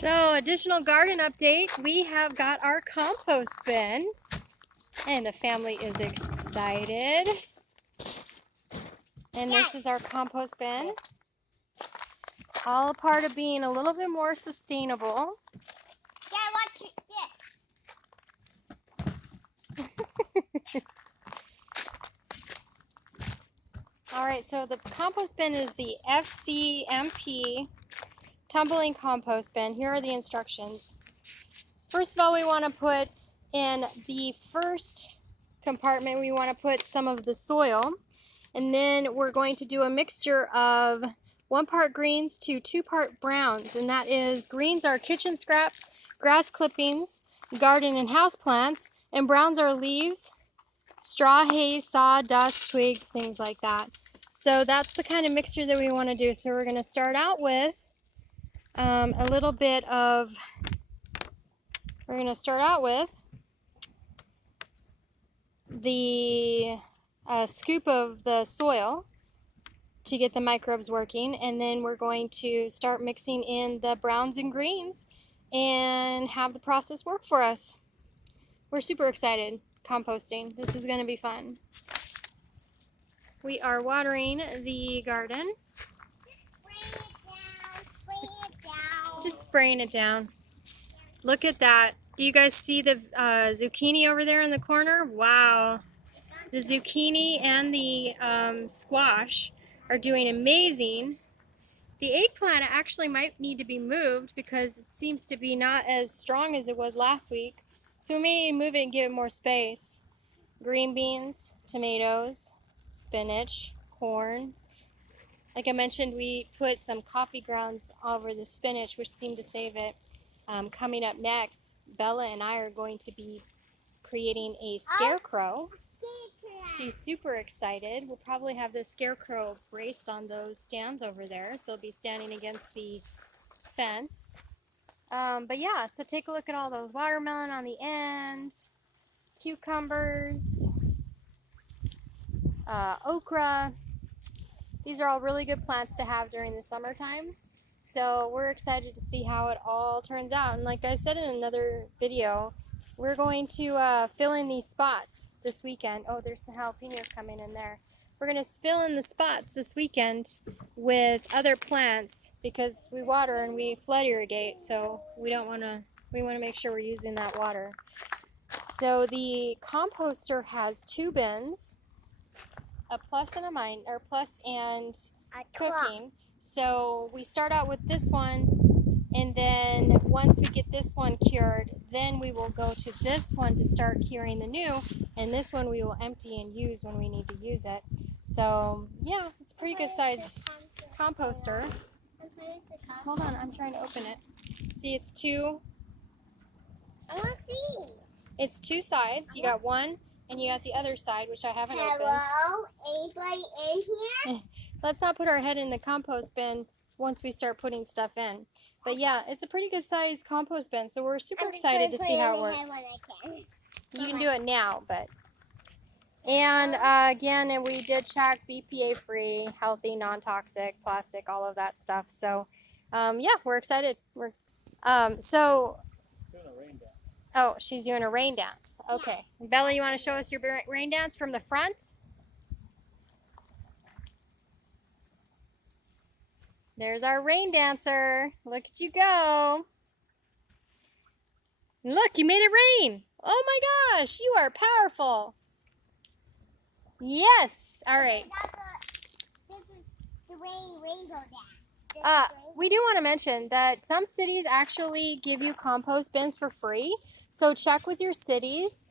So, additional garden update. We have got our compost bin, and the family is excited. And this is our compost bin. All a part of being a little bit more sustainable. Yeah, watch this. Alright, so the compost bin is the FCMP tumbling compost bin. Here are the instructions. First of all, we want to put in the first compartment, we want to put some of the soil. And then we're going to do a mixture of 1 part greens to 2 part browns. And that is, greens are kitchen scraps, grass clippings, garden and house plants, and browns are leaves, straw, hay, sawdust, twigs, things like that. So that's the kind of mixture that we want to do. So we're going to start out with a little bit of, we're going to start out with the scoop of the soil to get the microbes working, and then we're going to start mixing in the browns and greens and have the process work for us. We're super excited. Composting. This is going to be fun. We are watering the garden. Just spraying it down. Look at that. Do you guys see the zucchini over there in the corner? Wow. The zucchini and the squash are doing amazing. The eggplant actually might need to be moved because it seems to be not as strong as it was last week. So we may need to move it and give it more space. Green beans, tomatoes, spinach, corn. Like I mentioned, we put some coffee grounds over the spinach, which seemed to save it. Coming up next, Bella and I are going to be creating a scarecrow. She's super excited. We'll probably have the scarecrow braced on those stands over there, so it'll be standing against the fence. But yeah, so take a look at all those watermelon on the ends, cucumbers, okra. These are all really good plants to have during the summertime. So we're excited to see how it all turns out. And like I said in another video, we're going to fill in these spots this weekend. Oh, there's some jalapenos coming in there. We're going to fill in the spots this weekend with other plants because we water and we flood irrigate, so we want to make sure we're using that water. So the composter has 2 bins, a plus and a minus, or plus and cooking. So we start out with this one, and then once we get this one cured, then we will go to this one to start curing the new, and this one we will empty and use when we need to use it. So yeah, it's a pretty good size composter. Hold on, I'm trying to open it. See, it's 2. I want to see. It's 2 sides. You got one, and you got the other side, which I haven't opened. Hello, anybody in here? Let's not put our head in the compost bin once we start putting stuff in. But yeah, it's a pretty good size compost bin, so we're super excited to see how it works. You can do it now, but. And again, and we did check BPA free, healthy, non-toxic, plastic, all of that stuff. So yeah, we're excited. We're oh, she's doing a rain dance. Okay, Bella, you want to show us your rain dance from the front? There's our rain dancer. Look at you go. Look, you made it rain. Oh my gosh, you are powerful. Yes. All right. This is the rainbow dance. We do want to mention that some cities actually give you compost bins for free. So check with your cities.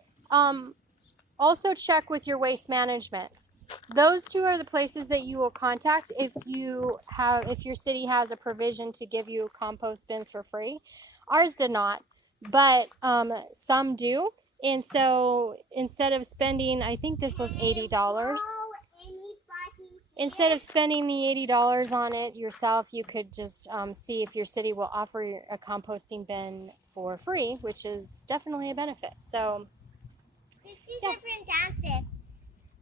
Also check with your waste management. Those 2 are the places that you will contact if your city has a provision to give you compost bins for free. Ours did not, but some do. And so instead of spending, I think this was $80. Instead of spending the $80 on it yourself, you could just see if your city will offer a composting bin for free, which is definitely a benefit. So, There's 2 different dances.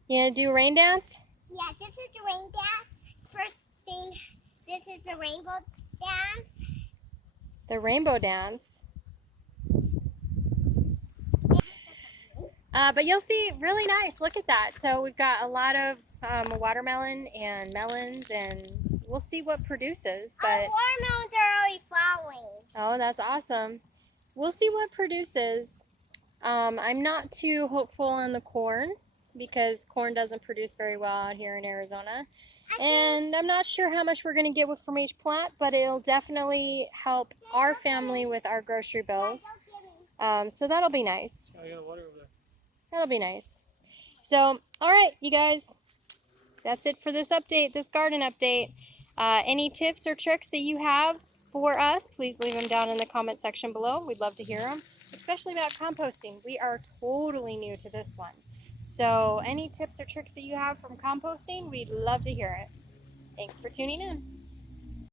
You gonna do a rain dance? Yeah, this is the rain dance. First thing, this is the rainbow dance. The rainbow dance. But you'll see, really nice. Look at that. So we've got a lot of watermelon and melons, and we'll see what produces. But Our watermelons are already flowering. oh, that's awesome. We'll see what produces. I'm not too hopeful on the corn because corn doesn't produce very well out here in Arizona. And I'm not sure how much we're going to get from each plant, but it'll definitely help our family with our grocery bills. So that'll be nice. Oh, you got water over there. That'll be nice. So, all right, you guys, that's it for this update, this garden update. Any tips or tricks that you have for us, please leave them down in the comment section below. We'd love to hear them, especially about composting. We are totally new to this one. So any tips or tricks that you have from composting, we'd love to hear it. Thanks for tuning in.